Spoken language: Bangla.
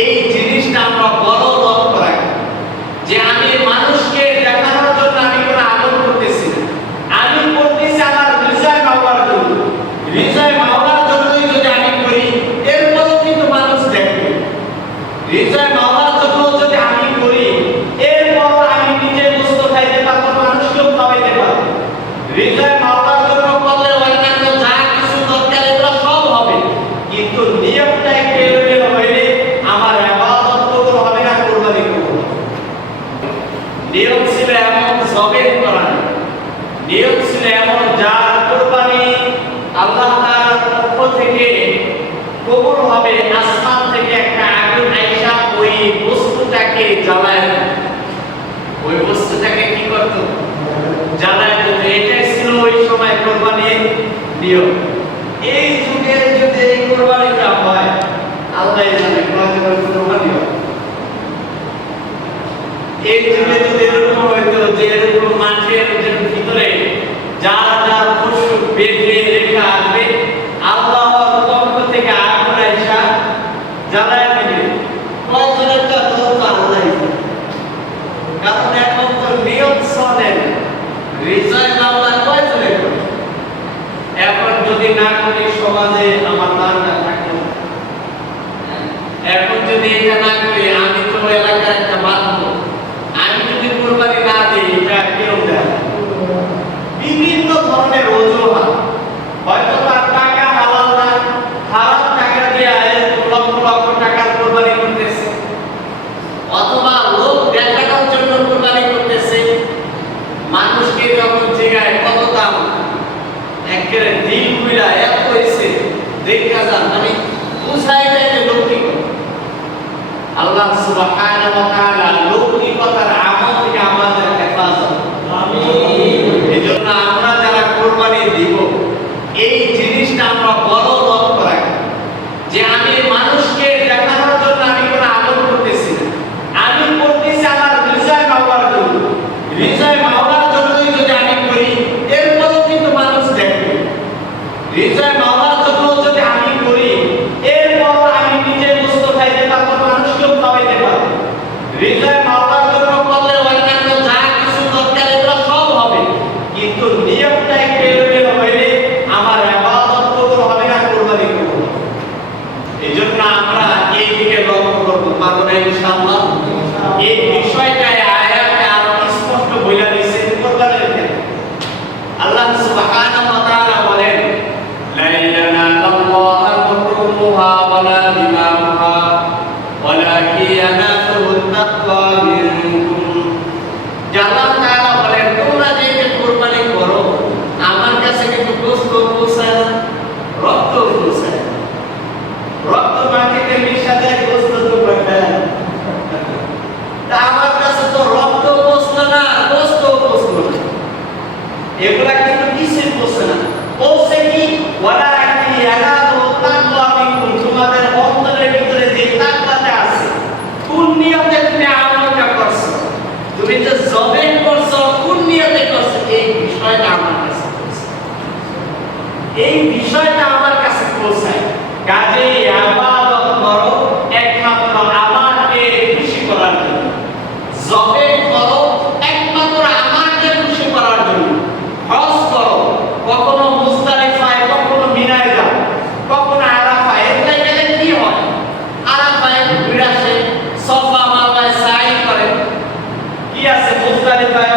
এই জিনিসটা আমরা বড় লক্ষ্য রাখি যে আমি মানুষকে দেখানোর জন্য আমি কোনো আমল করতেছি না। আমি করতেছি আমার হৃদয় মাওলার জন্য। হৃদয় মাওলার জন্যই যদি আমি করি, এরপরেও কিন্তু মানুষ দেখবে। হৃদয় মাওলার জন্য যদি আমি করি এরপর আমি নিজে বুঝতে খাইতে পারব মানুষকেও খাওয়াইতে পারব হৃদয় মাওলার জন্য করলে অন্যান্য যা কিছু দরকার এগুলো সব হবে কিন্তু নিয়মটা একটু এলোমেলো হইলে আমার আবাদত কবুল হবে না কোরবানি কবুল হবে। নিয়ম ছিল এমন জবের করার নিয়ম ছিল এমন যার কোরবানি আল্লাহ তাআলার পক্ষ থেকে কবুল হবে আসমান থেকে একটা আগুন আইসা ওই বস্তুটাকে জ্বালায় ওই বস্তুটাকে কি করত? জ্বালায় দিত। এটাই ছিল ওই সময় কোরবানির নিয়ম। এই যুগে যদি এই কোরবানিটা হয়, আল্লাহ জানে কোরবানি হয় এই যুগে হইতো যে এরকম মাঠের ভিতরে যার যার পশু চলে এখন যদি না করি সমাজে আমার নামটা থাকল না। এখন যদি এটা না করি আমি তো এলাকার একটা বাধ্য আমি যদি কোরবানি না দিই এটা কিরম দেয় বিভিন্ন ধরনের অজুহাত হয়তো তার টাকা হালাল না হারাম টাকা দিয়ে আয়ের লক্ষ লক্ষ টাকার কোরবানি করতেছে অথবা লোক দেখানোর জন্য কোরবানি করতেছে মানুষকে যখন জিগায় কত দাম দিন মিলা এক হয়েছে দেখা যান মানে বুঝাই যায় যে লোকটি আল্লাহ সুবহানাহু ওয়া তাআলা লৌকিকতার আমল থেকে আমাদের হেফাজত। এজন্য আমরা যারা কুরবানি দিব এই জিনিসটা আমরা বড় লক্ষ্য রাখি যে আমি মানুষকে দেখানোর জন্য আমি কোনো আমল করতেছি না আমি করতেছি আমার হৃদয় মাওলার জন্য হৃদয় মাওলার জন্যই যদি আমি করি এরপরেও কিন্তু মানুষ দেখবে হৃদয় মাওলার জন্য যদি আমি করি এরপর আমি নিজে বুঝতে খাইতে পারব মানুষকেও খাওয়াইতে পারব হৃদয় মাওলার জন্য করলে অন্যান্য যা কিছু দরকার এগুলো সব হবে কিন্তু নিয়মটা একটু এলোমেলো হইলে আমার আবাদত কবুল হবে না কোরবানি কবুল হবে এই জন্য আমরা এই দিকে লক্ষ্য না ইনশাআল্লাহ। এই বিষয়টা আয়াতে আরও স্পষ্ট বইলা দিয়েছে কোরবানির ক্ষেত্রে আল্লাহ সুবহানাহু ওয়া তাআলা বলেন লা ইয়ানালাল্লাহু লুহুমুহা ওয়ালা দিমাউহা ওয়ালাকিন ইয়ানালুহু তাকওয়া মিনকুম যে আল্লাহ তাআলা বলেন তোমরা যে যে কোরবানি করো আমার কাছে কিন্তু গোশত পৌঁছায় না রক্ত পৌঁছায় না। রক্ত মাটিতে মিশা দেয় গোশত তো পাঠায় না। তা আমার কাছে তো রক্ত পৌঁছলো না গোশত পৌঁছলো না এগুলা কিন্তু কিসের পৌঁছে না পৌঁছে কি ওয়ালা কি ইয়ানালু তাকওয়া মিনকুম তোমাদের অন্তরের ভিতরে যে তাকওয়াটা আছে, কোন নিয়তে তুমি আমলটা করছ? তুমি যে জবে করছ, কোন নিয়তে করছ? এই বিষয়টা আমার কাছে এই বিষয়টা আমার কাছে পৌঁছায়। কাজেই مختلفة